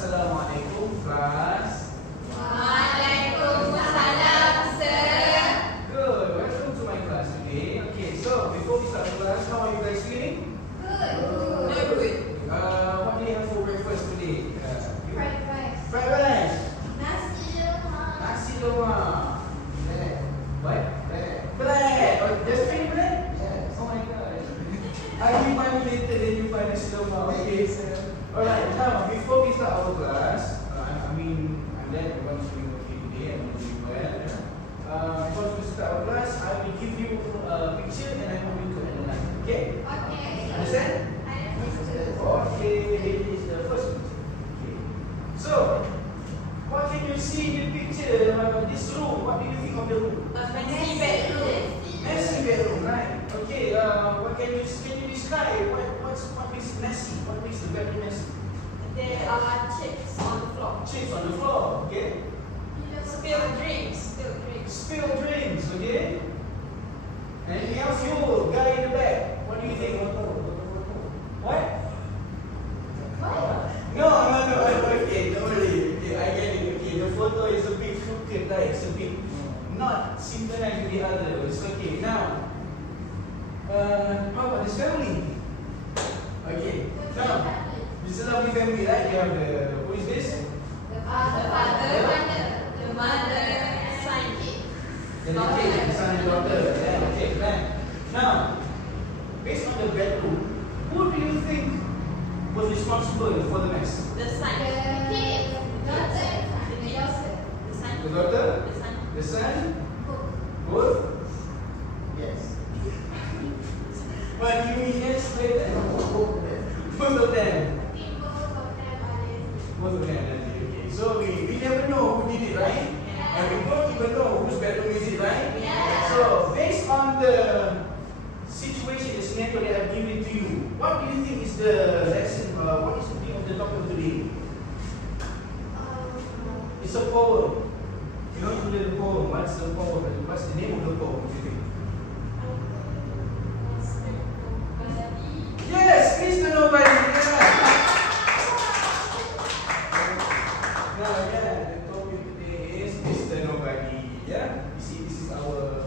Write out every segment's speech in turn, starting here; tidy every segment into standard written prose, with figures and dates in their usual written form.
Assalamualaikum class. Waalaikumsalam, sir. Good. Welcome to my class today. Okay, so before we start the class, how are you guys feeling? Good. What do you have for breakfast today? Fried rice. Fried rice. Nasi lemak. Nasi lemak. What? Bread. Oh, just plain bread? Yes. Oh my god. I will find you later then you find nasi lemak. Okay, sir. Alright, now before we start our class, I'm glad everyone's doing okay today and doing well. Before we start our class, I will give you a picture and I want you to analyze. Okay? Okay. Understand? I understood. Okay, here is the first picture. Okay. So, what can you see in the picture? This room, what do you think of the room? A messy bedroom. Messy bedroom, right? Okay, what can you describe? What makes it messy? What makes the bedroom messy? There are chips on the floor. Chips on the floor, okay? Spilled drinks. Spilled drinks, okay? Anything else? You, guy in the back, what do you think? What? No, okay, don't worry. Okay, I get it. Okay, the photo is a bit crooked, right? It's a bit not synchronized with the other. It's okay. Now, how about this family? Okay, now, this is a lovely family, right? You have who is this? The father, the mother, son, kid. The son and daughter. Yeah, okay, right. Now, based on the bedroom, who do you think was responsible for the mess? The son. The kid. The daughter. The son. The daughter? The son. The son? Both? Yes. What do you mean yes? Both of them. Both of them, okay. So we never know who did it, right? And we don't even know whose bedroom is it, right? Yeah. So based on the situation, the scenario that I've given to you, what do you think is the lesson? What is the theme of the topic today? It's a poem. You know, you read the poem. What's the poem? What's the name of the poem? Do you think? Yes, Mr. Nobody. Now, yeah, the topic today is Mr. Nobody. Yeah, you see, this is our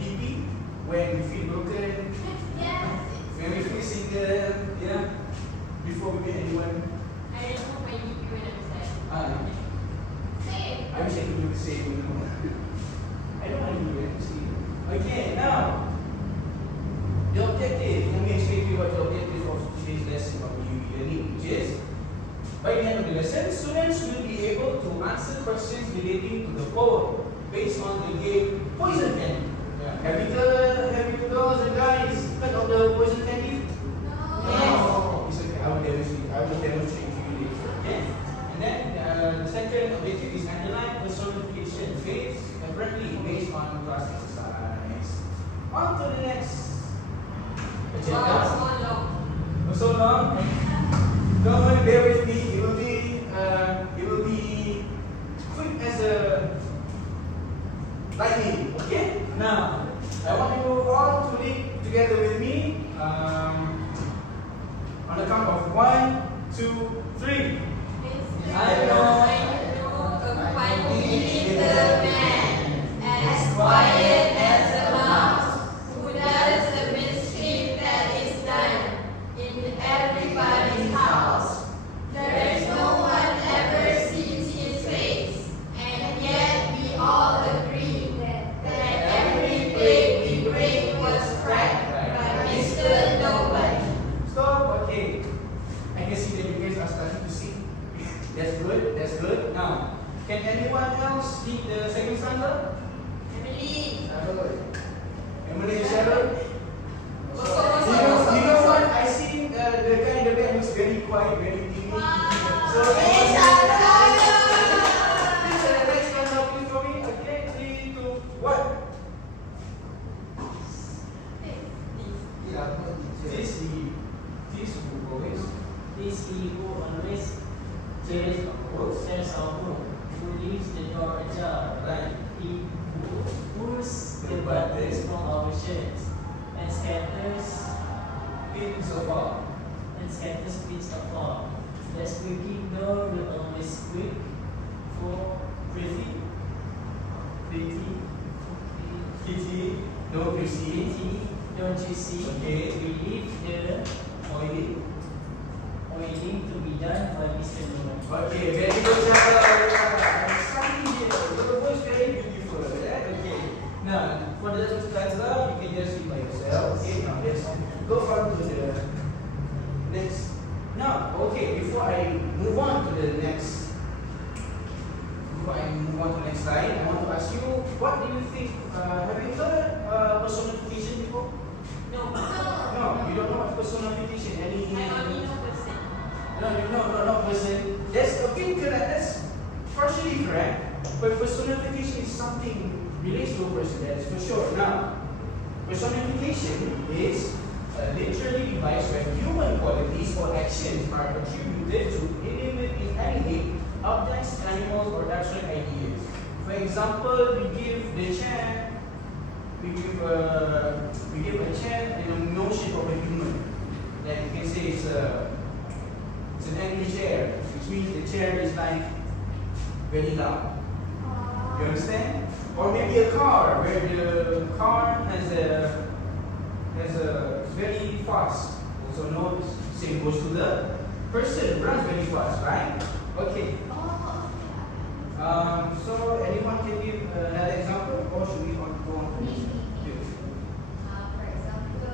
DP when we feel broken, when we feel single. Yeah, before we meet anyone. I don't know when you understand. I wish I could do the same. You know. I don't want to do it. See. Okay, now the objective. Let me explain to you what the objective of today's lesson of you learning, which is by the end of the lesson, students will be able to answer questions relating to the poem based on the game Poison Candy. Have you girls and guys heard of the Poison Candy? No. It's okay. I will demonstrate to you later. Okay. And then the second objective is analyze personification phase separately based on class exercise. On to the next agenda. Wow, So long. Don't worry, bear with me. It will be quick as a lightning. Okay? Now, I want you all to read together with me. On the count of 1, 2, 3. I know a funny little man, as quiet as a mouse, who does the mischief that is done in everybody's house. There is no one ever sees his face, and yet we all agree that every plate we break was cracked by Mr. Nobody. Stop. Okay. I can see that you guys are starting to sing. That's good. That's good. Now, can anyone else read the second stanza? Emily. Emily and Sharon? You know what? I see the guy in the back looks very quiet, very timid. So please, the next stanza, please for me. Okay, 3, 2, 1. This he who always shares our home, who leaves the door ajar, right? He who pulls the buttons from our shirts and scatters pins of all. Let's quickly know will always quick for pretty, no pretty. pretty. Don't you see? Okay. We leave the oiling to be done by Mr. Noman. Okay, very good job. I'm starting here. Your voice very beautiful. Right? Okay. Now, for the stanza, you can just read by yourself. Okay, now let's go on to the next. Now, okay, before I move on to the next slide, I want to ask you, what do you think? Have you heard personification before? No. No, you don't know what personification. Any? I only know person. No, person. That's a bit correct. That's partially correct. But personification is something relates to a person, that is for sure. Now, personification is a literary device where human qualities or actions are attributed to inanimate objects, animals, or abstract ideas. For example, we give the chair, we give a chair in a notion of a human. That you can say it's an angry chair, which means the chair is like very loud. You understand? Or maybe a car, where the car has a very fast. Also, no, same goes to the person runs very fast, right? Okay. So anyone can give another example, or should we go on to this? For example,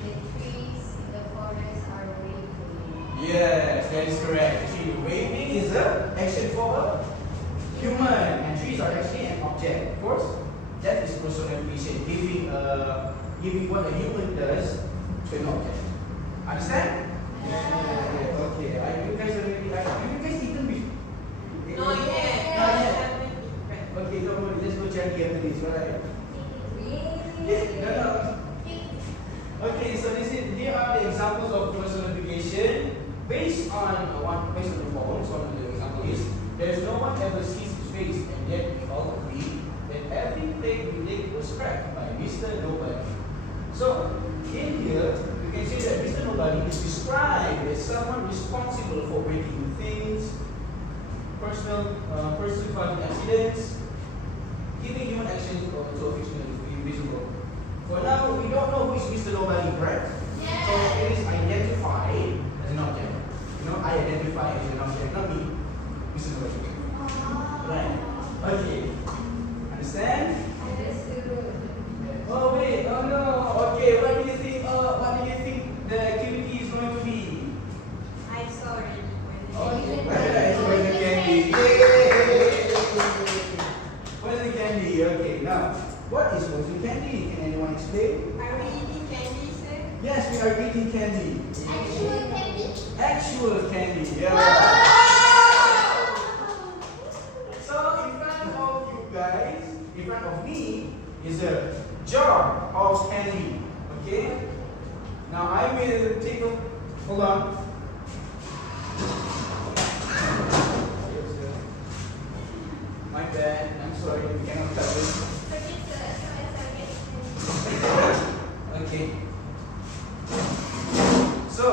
the trees in the forest are waving. Yes, that is correct. Actually, waving is an action for a human, and trees are actually an object. Of course, that is personification, giving what a human does to an object. Understand? Yeah. Okay. You guys already? Have you guys eaten before? No, Not yet. yeah. Okay, don't worry. Let's go check after this, alright? No. Okay, so here are the examples of personification based on the forms. One of the example is there's no one ever sees his face, and yet we all agree that every plate we did was cracked by Mr. Nobody. So in here, you can see that Mr. Nobody is described as someone responsible for breaking things, personified accidents, giving human actions to a fictional invisible. For now, we don't know who is Mr. Nobody, correct? Yes. So it is identified as an object. I identify as an object, not me, Mr. Nobody. Right? Okay. Understand? Oh wait, oh no. Okay, what do you think? What do you think the activity is going to be? I saw already. Okay, where's the candy? Yay! Where's the candy? Okay, now, what is poison candy? Can anyone explain? Are we eating candy, sir? Yes, we are eating candy. Actual candy? Actual candy, yeah. So, in front of you guys, in front of me, is a jar of candy. Okay? Now, I will take a, hold on. My bad, I'm sorry, we cannot touch it. Okay. So,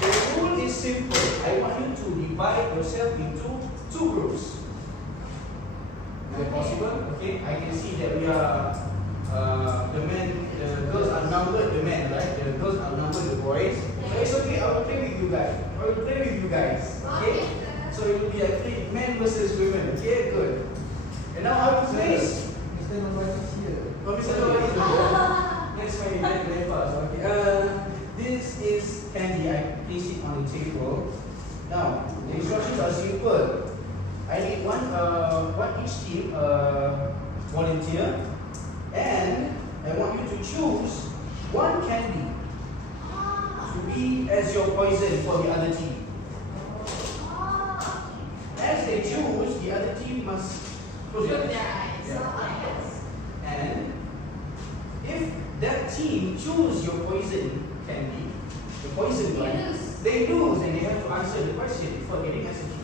the rule is simple. I want you to divide yourself into two groups. Is that possible? Okay. I can see that we are the girls outnumbered the men, right? The girls outnumbered the boys. So it's okay. I will play with you guys. Okay. So it will be like three men versus women. Okay, good. And now how to place? Mr. Nobody is here. Oh, Mr. Nobody is here. That's why you went very fast. Okay. This is candy. I place it on the table. Now, the instructions are simple. I need one each team volunteer, and I want you to choose one candy to be as your poison for the other team. As they choose, the other team must close their eyes. Yeah. And if that team choose your poison candy, the poison one, they lose and they have to answer the question before getting executed.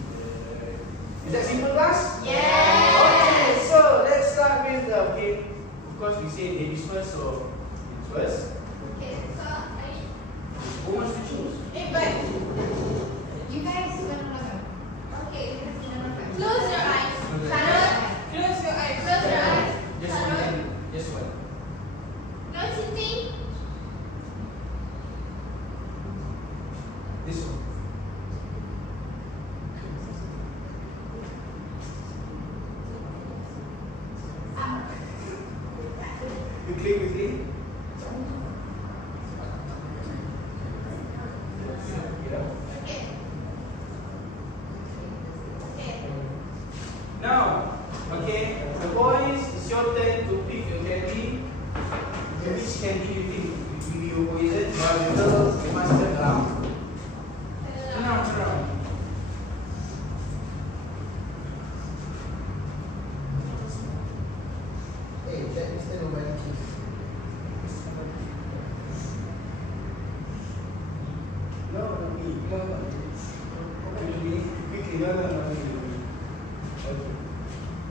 Is that simple, class? Yes. Okay, so let's start with okay. Of course, we say ladies first, so ladies first. Okay, so Who wants to choose? but you guys okay, close your eyes. Sharon, close your eyes. Close your eyes. Just one. Sharon, Just one. no cheating. This one. You click quickly. Okay. Okay. Now, okay, the boys, it's your turn to pick your candy. Which candy you think will be your poison? While the girls, you must turn around. Turn around, turn around. Hey, that Mr. Nobody Cheese. No, not me. No, no. Quickly, quickly. No, no, no. Okay.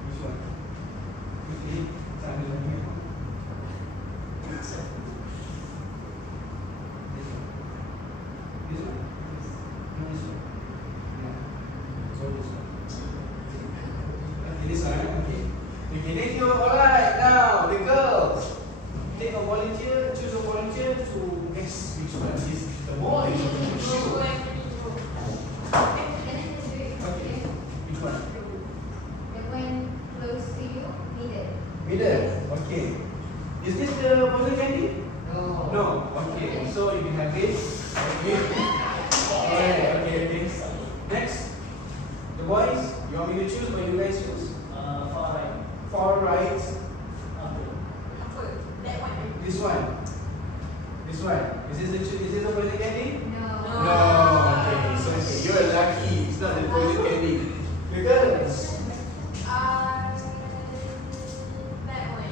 Which one? Quickly. Sana lagi. This one. This one. This one. No, this one. Yeah. So this one. Okay, this one. Okay. Okay, thank you. Alright, now the girls. Take a volunteer, choose a volunteer to guess which one is the boy. Go Okay, Okay. which one? The one close to you, middle. Middle. Okay. Is this the poison candy? No. No. Okay. So you can have this. Okay. Alright. Okay. Okay. Next, the boys. You want me to choose or you guys choose? Far right. Far right. Upper. Apa? That one. This one. This one. Is this the poison candy? No. No. Okay. So okay. You're lucky. It's not the poison candy. The girls. That one.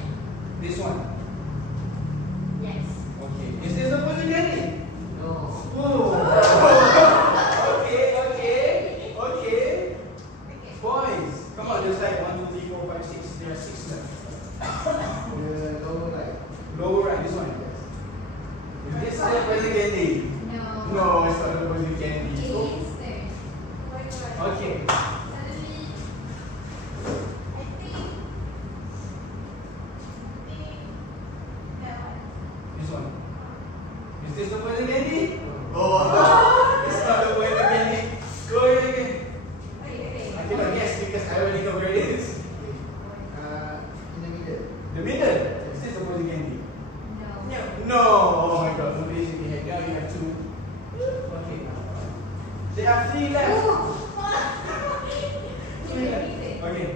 This one. Yes. Okay. Is this the poison candy? No. Oh. Okay. Okay. Okay. Okay. Boys, come on. There's like 1, 2, 3, 4, 5, 6. There are 6 left. The lower right. Lower right. This one. Is this the poison candy? No. No, it's not the poison candy. It So, is there. okay. Suddenly, I think that one. This one. Is this the poison candy? No. Oh, it's not the poison candy. Go ahead again. Okay. I cannot guess because I already know where it is. In the middle. The middle. Is this the poison candy? No. No. Oh my God. Nobody should be here. Now you have 2. Okay. There are 3 left. Wait, wait. Okay.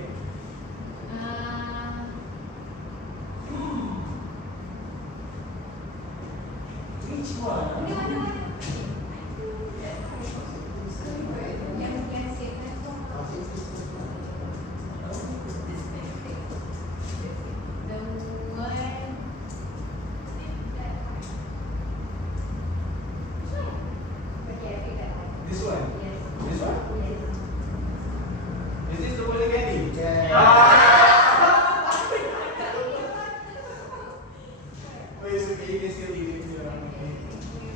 Which one? This one. This one. Is this the poison candy? Yeah. Oh, it's okay. You can still eat it.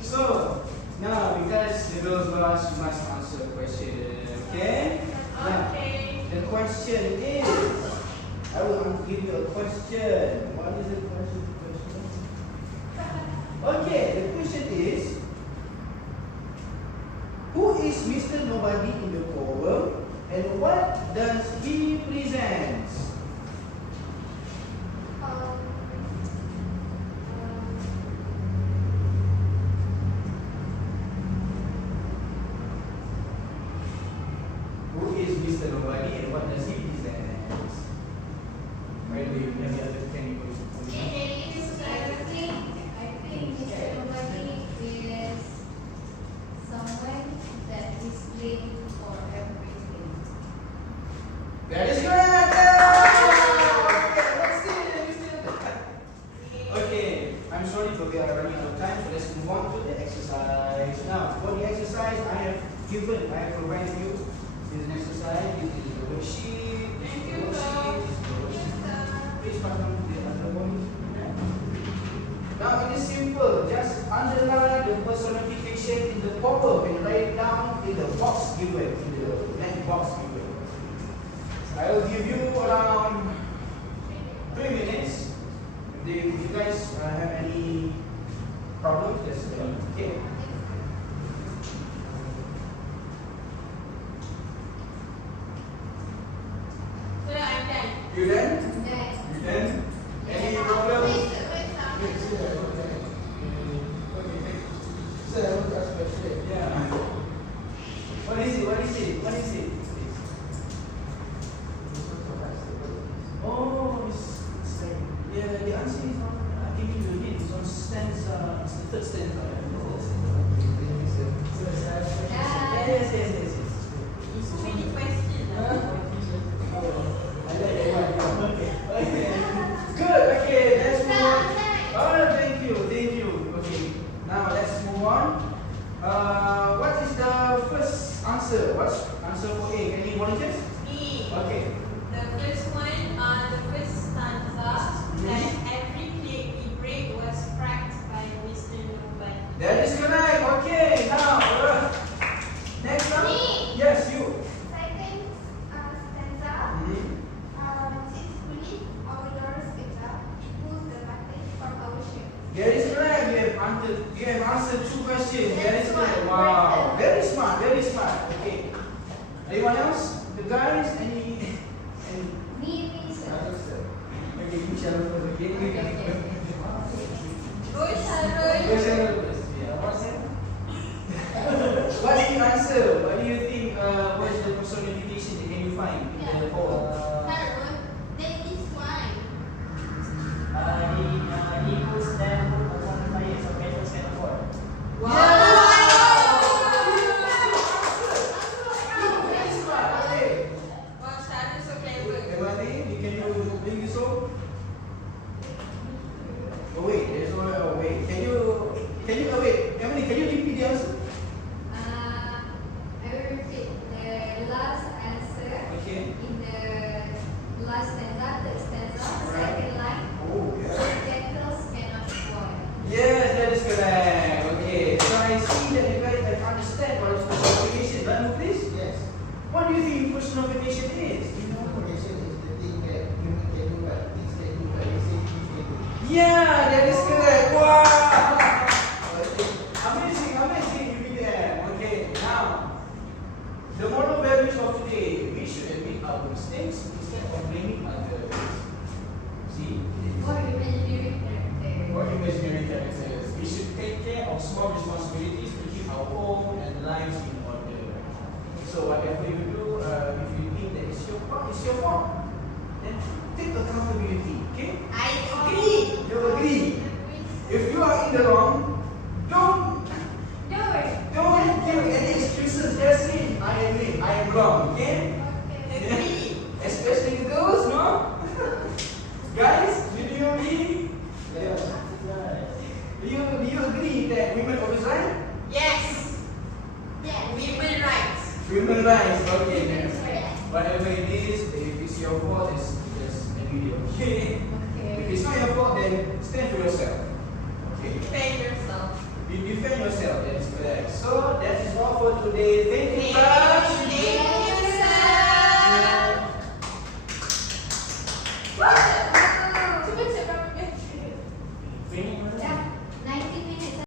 So, now because the girls boss, you must answer the question. Okay? Now, the question is, I will give you a question. What is the question? Okay, the question is, who is Mr. Nobody in the poem and what does he present? Who is Mr. Nobody and what does he present? By the way, you have the other candy boys. I think Mr. Nobody is someone that is blamed for everything. That is correct! Okay, let's see Okay, I'm sorry but we are running out of time, so let's move on to the exercise. Now, for the exercise, I have provided you with an exercise. This is the worksheet. This is the worksheet. This is the worksheet. Please pass on to the other boys. Now, it is simple. Just underline the personification check in the pop-up and write it down in the box given, in the blank box given. I will give you around 3 minutes. If you guys have any problems, just okay. So I'm done. You done? Done. You done? Any problems? Sir, I want to ask a question. Yeah. What is it? What is it? What is it? Oh, it's like, yeah, the answer is on, I'll give you the hint, it's on stanza, it's the third stanza. Yes, yes, yes, yes. It's too many questions. I like that one. Okay. Good, okay, let's move on. Oh, thank you. Okay, now let's move on. What is the first answer? What's answer for A? Any volunteers? B. Okay. The first one, the first stanza, that every plate we break was cracked by Mr. Nobody. That is correct. Okay, now next one. Me. Yes, you. Second stanza. Since police our doors exam, it pulls the button from our ship. That is correct. You have answered 2 questions. That is correct. That's Wow. right. Very smart. Very smart. Okay. Anyone else? The guys? Any? Me, sir. Okay, you shall first. Okay. Go, Sharon. Yes, yeah. What's that? What's the answer? What do you think? What is the personification that can you find in the poem? Sharon, that is why. He puts them on fire so metals can afford. Wow, Sharon so clever. Can you bring this home? Oh wait, there's one. Oh wait, can you wait? Emily, can you repeat the answer? I will repeat the last answer Okay. in the last stanza, third stanza, Right. second line. Oh, yeah. Kettles cannot boil. Yes, that is correct. Okay, so I see that you guys have understand what is personification. Ranu, please. Yes. What do you think personification is? Information is the thing that human can do, but things can do, but you say things can do. Yeah, that is correct. Wow. Okay. Amazing, you did that. Okay, now, the moral values of today, we should admit our mistakes instead of blaming others. See? Or imaginary character. Or imaginary characters. We should take care of small responsibilities to keep our home and lives in order. So whatever you do, if you think that it's your fault, then take accountability. Okay? I agree. You agree? If you are in the wrong, don't give any excuses. Just say, I admit, I am wrong. Okay? Agree. Especially the girls, no? Guys, do you agree? Yes. Do you agree that women always right? Yes. Yes. Women rights. Women rights. Okay. Yes. Whatever it is, if it's your fault, it's just a video. Okay? If it's not your fault, then stand for yourself. Okay? Defend yourself. You defend yourself. That is correct. So that is all for today. Thank you, guys.